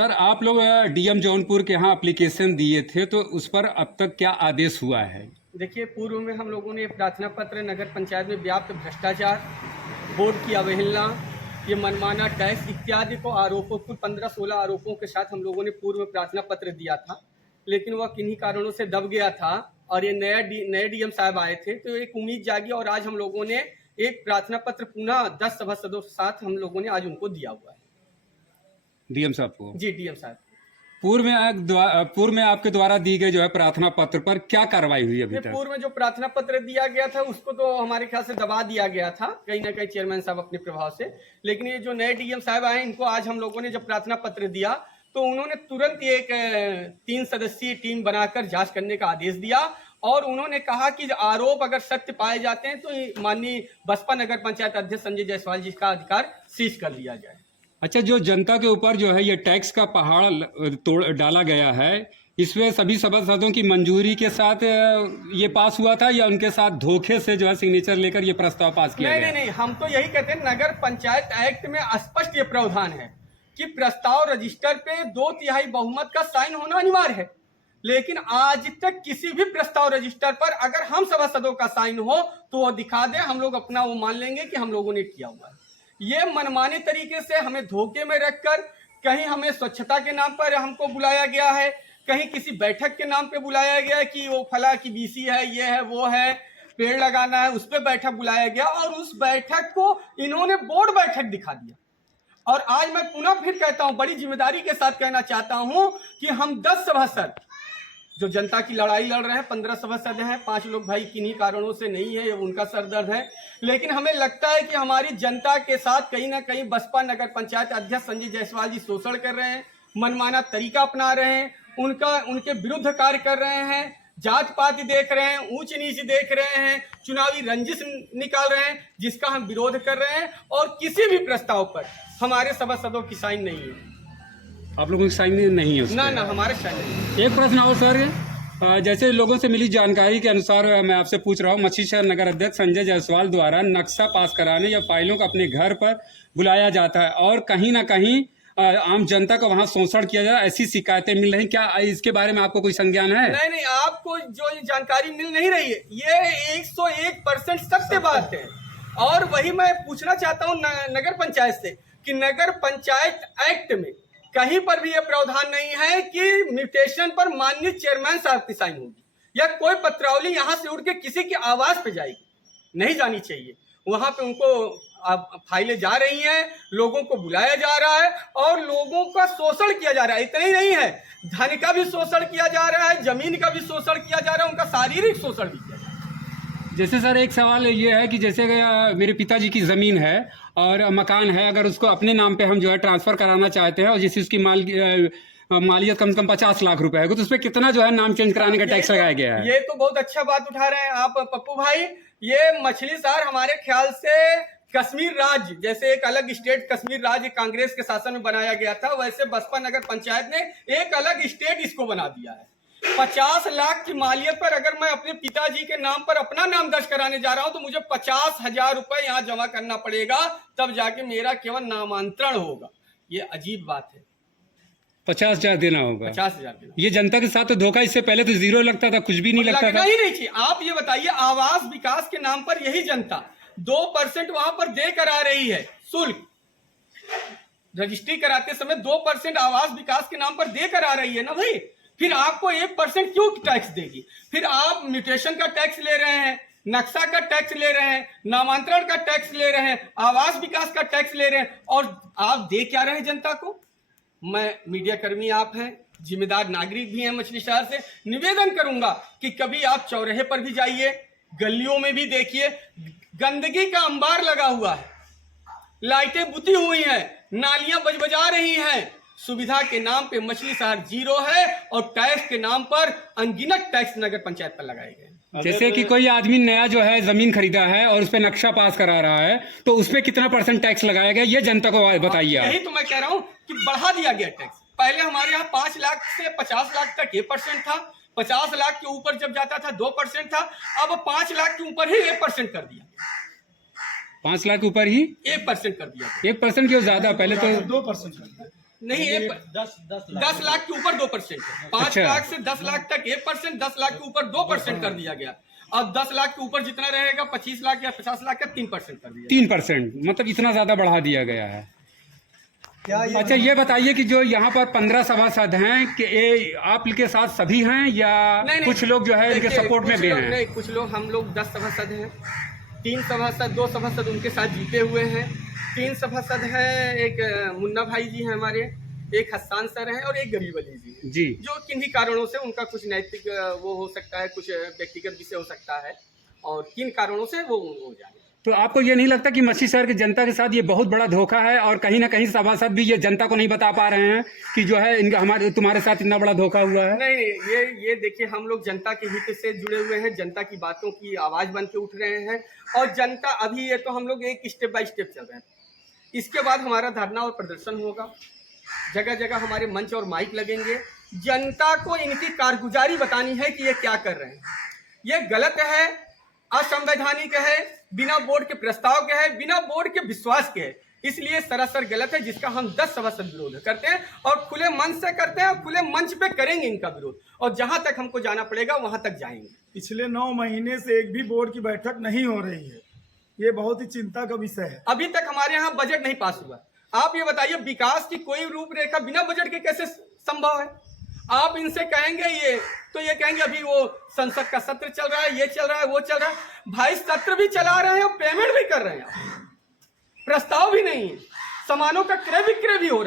Sir आप लोग DM Jaunpur के यहाँ एप्लीकेशन दिए थे, तो उस पर अब तक क्या आदेश हुआ है? देखिए, पूर्व में हम लोगों ने प्रार्थना पत्र नगर पंचायत में व्याप्त भ्रष्टाचार, बोर्ड की अवहेलना, ये मनमाना टैक्स इत्यादि को आरोपों, कुल 15-16 आरोपों के साथ हम लोगों ने पूर्व में प्रार्थना पत्र दिया था, लेकिन वह किन्हीं कारणों से दब गया था। और ये नए डीएम साहब आए थे तो एक उम्मीद जागी और आज हम लोगों ने एक प्रार्थना पत्र पुनः 10 सभासदों के साथ हम लोगों ने आज उनको दिया हुआ है। डीएम साहब को? जी, डीएम साहब। पूर्व में आपके द्वारा दी गई जो है प्रार्थना पत्र पर क्या कार्रवाई हुई अभी तक? पूर्व में जो प्रार्थना पत्र दिया गया था उसको तो हमारे ख्याल से दबा दिया गया था कहीं ना कहीं चेयरमैन साहब अपने प्रभाव से, लेकिन ये जो नए डीएम साहब आए इनको आज हम लोगों ने जब प्रार्थना पत्र दिया तो उन्होंने तुरंत एक 3 सदस्यीय टीम बनाकर जांच करने का आदेश दिया और उन्होंने कहा कि आरोप अगर सत्य पाए जाते हैं तो माननीय बसपा नगर पंचायत अध्यक्ष संजय जायसवाल जी का अधिकार सीज कर लिया जाए। अच्छा, जो जनता के ऊपर जो है ये टैक्स का पहाड़ तोड़ डाला गया है, इसमें सभी सभासदों की मंजूरी के साथ ये पास हुआ था या उनके साथ धोखे से जो है सिग्नेचर लेकर ये प्रस्ताव पास किया गया? नहीं, हम तो यही कहते हैं, नगर पंचायत एक्ट में स्पष्ट ये प्रावधान है कि प्रस्ताव रजिस्टर पे 2/3 बहुमत का साइन होना अनिवार्य है, लेकिन आज तक किसी भी प्रस्ताव रजिस्टर पर अगर हम सभासदों का साइन हो तो वो दिखा दे, हम लोग अपना वो मान लेंगे कि हम लोगों ने किया हुआ है। ये मनमाने तरीके से हमें धोखे में रखकर कहीं हमें स्वच्छता के नाम पर हमको बुलाया गया है, कहीं किसी बैठक के नाम पे बुलाया गया है कि वो फला की बीसी है, ये है, वो है, पेड़ लगाना है, उस पर बैठक बुलाया गया और उस बैठक को इन्होंने बोर्ड बैठक दिखा दिया। और आज मैं पुनः फिर कहता हूं, बड़ी जिम्मेदारी के साथ कहना चाहता हूं कि हम 10 सभासद जो जनता की लड़ाई लड़ रहे हैं, 15 सभासद हैं, 5 लोग भाई किन्हीं कारणों से नहीं है, ये उनका सरदर्द है, लेकिन हमें लगता है कि हमारी जनता के साथ कहीं ना कहीं बसपा नगर पंचायत अध्यक्ष संजय जायसवाल जी शोषण कर रहे हैं, मनमाना तरीका अपना रहे हैं, उनके विरुद्ध कार्य कर रहे हैं, जात पात देख रहे हैं, ऊंच नीच देख रहे हैं, चुनावी रंजिश निकाल रहे हैं, जिसका हम विरोध कर रहे हैं और किसी भी प्रस्ताव पर हमारे सभासदों की साइन नहीं है। आप लोगों की साइन नहीं है? ना, हमारे साइन नहीं। एक प्रश्न और सर, जैसे लोगों से मिली जानकारी के अनुसार मैं आपसे पूछ रहा हूँ, मछली शहर नगर अध्यक्ष संजय जायसवाल द्वारा नक्शा पास कराने या फाइलों को अपने घर पर बुलाया जाता है और कहीं ना कहीं आम जनता का वहाँ शोषण किया जाए, ऐसी शिकायतें मिल रही, क्या इसके बारे में आपको कोई संज्ञान है? नहीं, आपको जो जानकारी मिल नहीं रही है ये 101% सत्य बात है। और वही मैं पूछना चाहता हूँ नगर पंचायत से कि नगर पंचायत एक्ट में कहीं पर भी यह प्रावधान नहीं है कि म्यूटेशन पर माननीय चेयरमैन साहब की साइन होगी या कोई पत्रावली यहां से उड़ के किसी के आवास पे जाएगी, नहीं जानी चाहिए। वहां पे उनको फाइलें जा रही हैं, लोगों को बुलाया जा रहा है और लोगों का शोषण किया जा रहा है। इतना ही नहीं है, धन का भी शोषण किया जा रहा है, जमीन का भी शोषण किया जा रहा है, उनका शारीरिक शोषण भी किया जा रहा है। जैसे सर एक सवाल ये है कि जैसे मेरे पिताजी की ज़मीन है और मकान है, अगर उसको अपने नाम पे हम जो है ट्रांसफ़र कराना चाहते हैं और जैसे उसकी मालियत कम से कम 50 लाख रुपए है, तो उस पर कितना जो है नाम चेंज कराने का टैक्स लगाया गया है? ये तो बहुत अच्छा बात उठा रहे हैं आप पप्पू भाई। ये मछली शहर हमारे ख्याल से कश्मीर राज्य, जैसे एक अलग स्टेट कश्मीर राज्य कांग्रेस के शासन में बनाया गया था, वैसे बसपा नगर पंचायत ने एक अलग स्टेट इसको बना दिया है। 50 लाख की मालियत पर अगर मैं अपने पिताजी के नाम पर अपना नाम दर्ज कराने जा रहा हूं तो मुझे 50,000 रुपए यहाँ जमा करना पड़ेगा, तब जाके मेरा केवल नामांतरण होगा। ये अजीब बात है। 50,000 देना होगा? 50,000 देना। ये जनता के साथ तो धोखा, इससे पहले तो 0 लगता था, कुछ भी नहीं लगता था। ही नहीं चाहिए। आप ये बताइए, आवास विकास के नाम पर यही जनता 2% वहां पर दे कर आ रही है शुल्क, रजिस्ट्री कराते समय 2% आवास विकास के नाम पर दे कर आ रही है ना भाई, फिर आपको 1% क्यों टैक्स देगी? फिर आप म्यूटेशन का टैक्स ले रहे हैं, नक्शा का टैक्स ले रहे हैं, नामांतरण का टैक्स ले रहे हैं, आवास विकास का टैक्स ले रहे हैं, और आप दे क्या रहे हैं जनता को? मैं मीडिया कर्मी आप हैं, जिम्मेदार नागरिक भी हैं मछली शहर से, निवेदन करूंगा कि कभी आप चौराहे पर भी जाइए, गलियों में भी देखिए, गंदगी का अंबार लगा हुआ है, लाइटें बुती हुई हैं, नालियां बजबजा रही हैं, सुविधा के नाम पे मछली शहर 0 है और टैक्स के नाम पर अनगिनत टैक्स नगर पंचायत पर लगाए गए। जैसे कि कोई आदमी नया जो है जमीन खरीदा है और उस पर नक्शा पास करा रहा है, तो उस पर कितना % टैक्स लगाया गया, ये जनता को बताइए। यही तो मैं कह रहा हूँ कि बढ़ा दिया गया टैक्स। पहले हमारे यहाँ 5 लाख से 50 लाख तक 1% था, 50 लाख के ऊपर जब जाता था 2% था, अब 5 लाख के ऊपर ही 1% कर दिया। 5 लाख ऊपर ही 1% कर दिया। 1% क्यों ज्यादा? पहले तो 2% नहीं, ये 10 लाख के ऊपर 2% है। 5 अच्छा। लाख से 10 लाख तक 1%, 10 लाख के ऊपर 2% कर दिया गया। अब 10 लाख के ऊपर जितना रहेगा 25 लाख या 50 लाख का 3% कर दिया। 3%, मतलब इतना ज़्यादा बढ़ा दिया गया है। क्या ये अच्छा, ये बताइए कि जो यहाँ पर 15 सभासद हैं कि ये आपके साथ सभी हैं या नहीं, कुछ लोग जो है इनके देखिए, सपोर्ट में कुछ भी लोग हैं? नहीं, कुछ लोग, हम लोग 10 सभासद हैं। 3 सभासद, 2 सभासद उनके साथ जीते हुए हैं। 3 सभासद हैं, एक मुन्ना भाई जी हैं हमारे, एक हस्सान सर हैं और एक गरीब अली जी हैं। जी। जो किन्हीं कारणों से उनका कुछ नैतिक वो हो सकता है, कुछ व्यक्तिगत विषय हो सकता है और किन कारणों से वो हो जाए। तो आपको ये नहीं लगता कि मछली शहर की जनता के साथ ये बहुत बड़ा धोखा है और कहीं ना कहीं सभासद भी ये जनता को नहीं बता पा रहे हैं कि जो है इनका तुम्हारे साथ इतना बड़ा धोखा हुआ है? नहीं, ये देखिए, हम लोग जनता के हित से जुड़े हुए हैं, जनता की बातों की आवाज बन के उठ रहे हैं और जनता, अभी ये तो हम लोग एक स्टेप बाय स्टेप चल रहे हैं। इसके बाद हमारा धरना और प्रदर्शन होगा, जगह जगह हमारे मंच और माइक लगेंगे। जनता को इनकी कारगुजारी बतानी है कि ये क्या कर रहे हैं। ये गलत है, असंवैधानिक है, बिना बोर्ड के प्रस्ताव के है, बिना बोर्ड के विश्वास के है, इसलिए सरासर गलत है, जिसका हम 10 सभासद विरोध करते हैं और खुले मन से करते हैं और खुले मंच पे करेंगे इनका विरोध और जहां तक हमको जाना पड़ेगा वहां तक जाएंगे। पिछले 9 महीने से एक भी बोर्ड की बैठक नहीं हो रही है, ये बहुत ही चिंता का विषय है। अभी तक हमारे यहाँ बजट नहीं पास हुआ। आप ये बताइए, विकास की कोई रूपरेखा बिना बजट के कैसे संभव है? आप इनसे कहेंगे ये, तो ये कहेंगे अभी वो संसद का सत्र चल रहा है, ये चल रहा है, वो चल रहा है। भाई, सत्र भी चला रहे हैं और पेमेंट भी कर रहे हैं, प्रस्ताव भी नहीं है, सामानों का क्रय विक्रय भी हो रहा है।